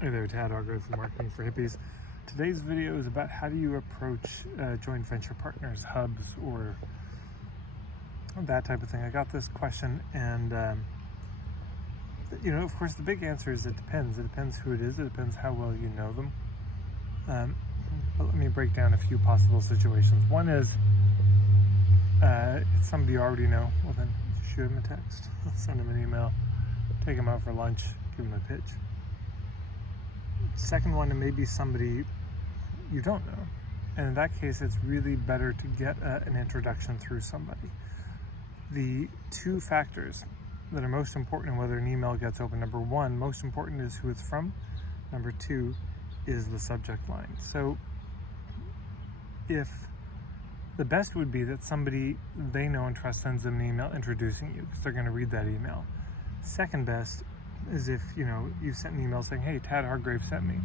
Hey there, Tad Hargrove from Marketing for Hippies. Today's video is about how do you approach joint venture partners, hubs, or that type of thing. I got this question, and of course, the big answer is it depends. It depends who it is. It depends how well you know them. But let me break down a few possible situations. One is it's somebody you already know. Well, then shoot them a text, send them an email, take them out for lunch, give them a pitch. Second one, it may be somebody you don't know, and in that case it's really better to get an introduction through somebody. The two factors that are most important in whether an email gets open: number one, most important, is who it's from. Number two is the subject line. So if the best would be that somebody they know and trust sends them an email introducing you, because they're going to read that email. Second best is if you sent an email saying, hey, Tad Hargrave sent me.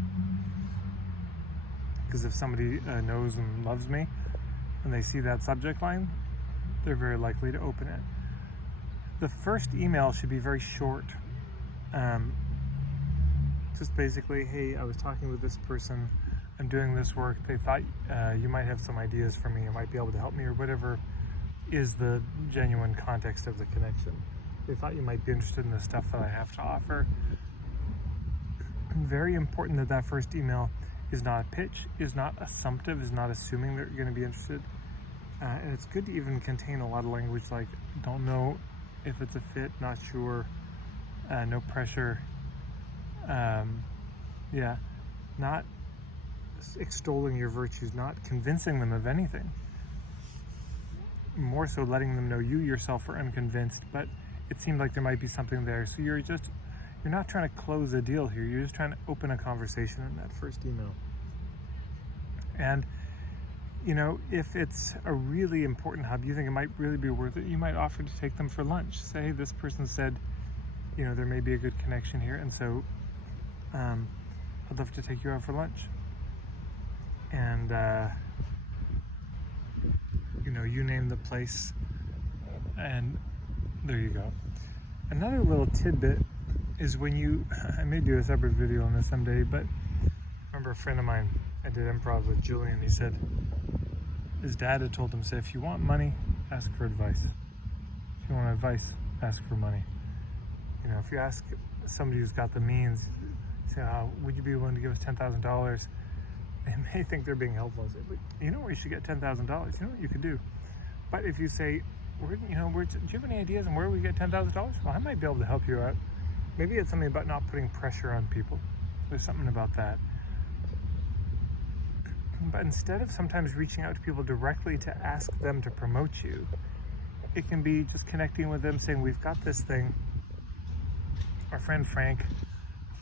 Because if somebody knows and loves me and they see that subject line, they're very likely to open it. The first email should be very short. Just basically, hey, I was talking with this person, I'm doing this work, they thought you might have some ideas for me, you might be able to help me, or whatever is the genuine context of the connection. They thought you might be interested in the stuff that I have to offer. Very important that that first email is not a pitch, is not assumptive, is not assuming that you're going to be interested. And it's good to even contain a lot of language like, don't know if it's a fit, not sure, no pressure. Not extolling your virtues, not convincing them of anything. More so letting them know you yourself are unconvinced, but it seemed like there might be something there. So you're not trying to close a deal here. You're just trying to open a conversation in that first email. And, if it's a really important hub, you think it might really be worth it, you might offer to take them for lunch. Say, hey, this person said, there may be a good connection here, and so I'd love to take you out for lunch. And, you name the place, and there you go. Another little tidbit is when I may do a separate video on this someday, but I remember a friend of mine, I did improv with Julian, he said his dad had told him, say, if you want money, ask for advice. If you want advice, ask for money. If you ask somebody who's got the means, say, would you be willing to give us $10,000? They may think they're being helpful. Say, but where you should get $10,000? You know what you could do? But if you say, do you have any ideas on where we get $10,000? Well, I might be able to help you out. Maybe it's something about not putting pressure on people. There's something about that. But instead of sometimes reaching out to people directly to ask them to promote you, it can be just connecting with them, saying, we've got this thing. Our friend Frank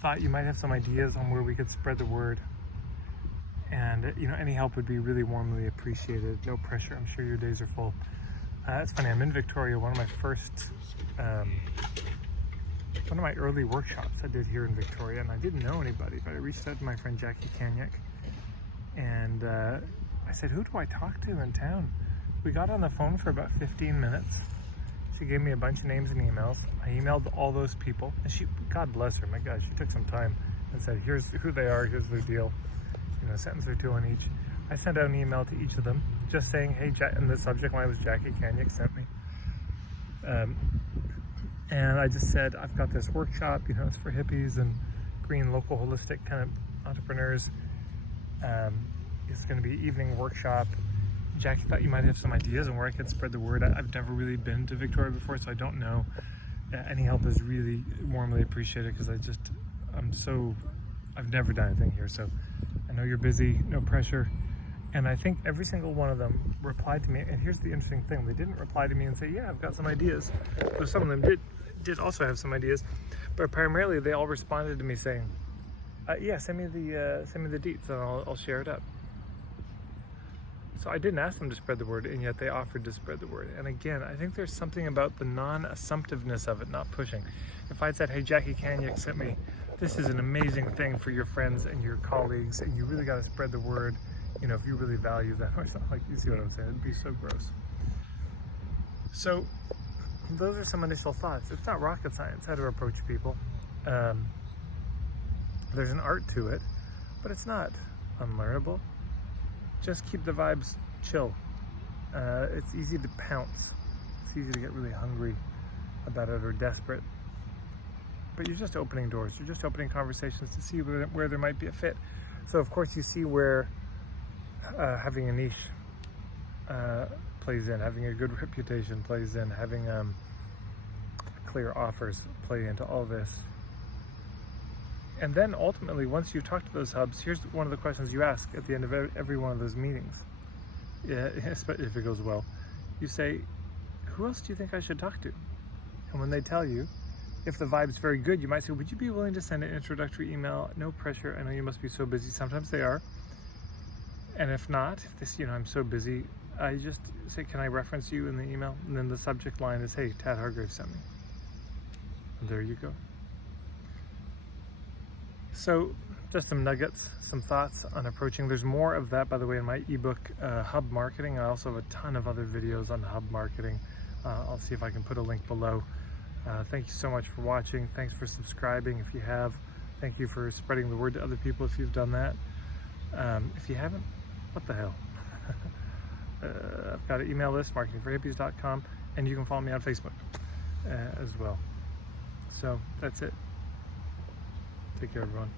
thought you might have some ideas on where we could spread the word. And, any help would be really warmly appreciated. No pressure. I'm sure your days are full. It's funny. I'm in Victoria. One of my early workshops I did here in Victoria, and I didn't know anybody, but I reached out to my friend Jackie Kaniak, and I said, who do I talk to in town? We got on the phone for about 15 minutes. She gave me a bunch of names and emails. I emailed all those people, and God bless her, my God, she took some time and said, here's who they are, here's their deal. A sentence or two on each. I sent out an email to each of them just saying, hey, and the subject line was Jackie Kaniak sent me. And I just said, I've got this workshop, it's for hippies and green, local, holistic kind of entrepreneurs. It's going to be evening workshop. Jackie thought you might have some ideas on where I could spread the word. I've never really been to Victoria before, so I don't know. Any help is really warmly appreciated, because I've never done anything here, so I know you're busy, no pressure. And I think every single one of them replied to me. And here's the interesting thing. They didn't reply to me and say, yeah, I've got some ideas. Though some of them did also have some ideas. But primarily, they all responded to me saying, yeah, send me the deets and I'll share it up. So I didn't ask them to spread the word, and yet they offered to spread the word. And again, I think there's something about the non-assumptiveness of it, not pushing. If I'd said, hey, Jackie Kaniak sent me, this is an amazing thing for your friends and your colleagues, and you really got to spread the word, if you really value that. It's not like, you see what I'm saying? It'd be so gross. So those are some initial thoughts. It's not rocket science how to approach people. There's an art to it, but it's not unlearnable. Just keep the vibes chill. It's easy to pounce. It's easy to get really hungry about it or desperate. But you're just opening doors. You're just opening conversations to see where there might be a fit. So of course you see where having a niche plays in, having a good reputation plays in, having clear offers play into all this. And then ultimately, once you've talked to those hubs, here's one of the questions you ask at the end of every one of those meetings. If it goes well, you say, who else do you think I should talk to? And when they tell you, if the vibe's very good, you might say, would you be willing to send an introductory email? No pressure. I know you must be so busy. Sometimes they are. And if not, if this, I'm so busy, I just say, can I reference you in the email? And then the subject line is, hey, Tad Hargrave sent me. And there you go. So just some nuggets, some thoughts on approaching. There's more of that, by the way, in my ebook, Hub Marketing. I also have a ton of other videos on hub marketing. I'll see if I can put a link below. Thank you so much for watching. Thanks for subscribing if you have. Thank you for spreading the word to other people if you've done that. If you haven't, what the hell? I've got an email list, marketingforhippies.com, and you can follow me on Facebook as well. So that's it. Take care, everyone.